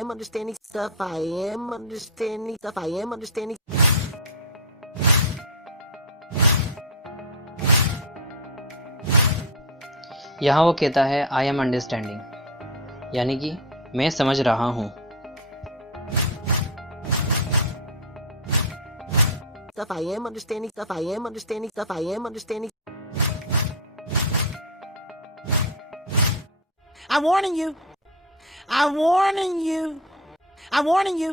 am understanding stuff. I am understanding stuff. I am understanding. यहाँ वो कहता है आई एम अंडरस्टैंडिंग, यानी कि मैं समझ रहा हूँ। Stuff. I am understanding stuff. I am understanding stuff. I am understanding. I'm warning you. I'm warning you. I'm warning you.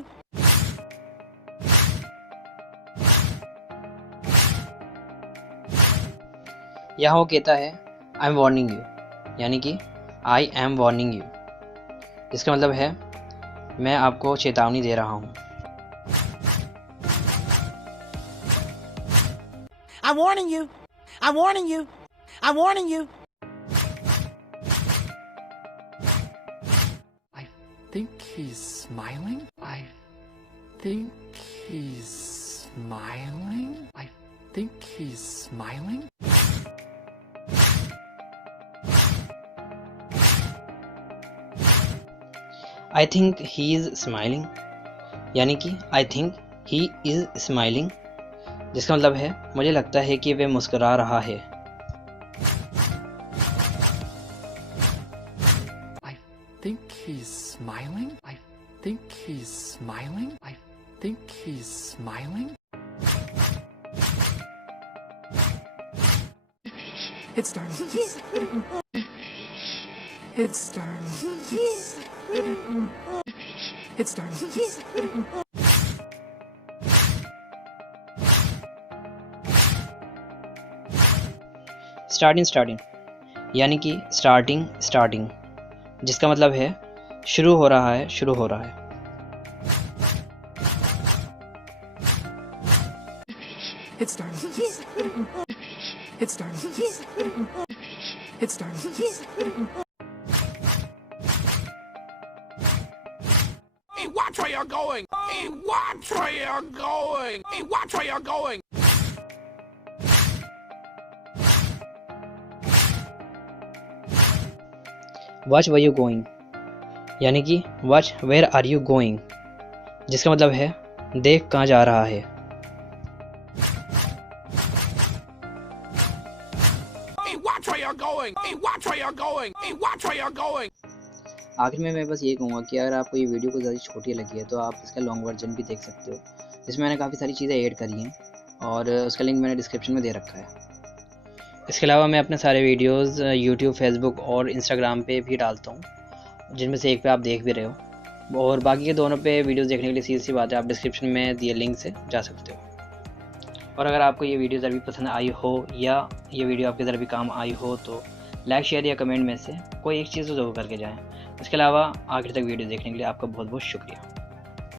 यहाँ वो कहता है आई एम वार्निंग यू, यानी कि आई एम वार्निंग यू, इसका मतलब है मैं आपको चेतावनी दे रहा हूँ। I'm warning you. I'm warning you. I'm warning you. I think he's smiling. I think he's smiling. I think he's smiling. I think he is smiling, यानी कि I think he is smiling, जिसका मतलब है मुझे लगता है कि वह मुस्कुरा रहा है। I think he's smiling. I think he's smiling. I think he's smiling. It's starting. It's starting. It's starting. Starting, यानी कि स्टार्टिंग, जिसका मतलब है शुरू हो रहा है। It's starting. It's starting. It's starting. Hey, watch where you're going! Hey, watch where you're going! Hey, watch where you're going! Watch where you going, यानी कि watch where are you going, जिसका मतलब है देख कहाँ जा रहा है। Hey, watch where you're going! Hey, watch where you're going! Hey, watch where you're going! आखिर में मैं बस ये कहूँगा कि अगर आपको ये वीडियो को ज़्यादा छोटी लगी है तो आप इसका लॉन्ग वर्जन भी देख सकते हो, जिसमें मैंने काफ़ी सारी चीज़ें ऐड करी हैं और उसका लिंक मैंने डिस्क्रिप्शन में दे रखा है। इसके अलावा मैं अपने सारे वीडियोस यूट्यूब, फेसबुक और इंस्टाग्राम पे भी डालता हूँ, जिनमें से एक पे आप देख भी रहे हो, और बाकी के दोनों पे वीडियोस देखने के लिए सीधी सी बात है, आप डिस्क्रिप्शन में दिए लिंक से जा सकते हो। और अगर आपको ये वीडियो ज़रा भी पसंद आई हो या ये वीडियो आपके ज़रा भी काम आई हो तो लाइक, शेयर या कमेंट में से कोई एक चीज़ तो ज़रूर करके जाएँ। इसके अलावा आखिर तक वीडियो देखने के लिए आपका बहुत बहुत शुक्रिया।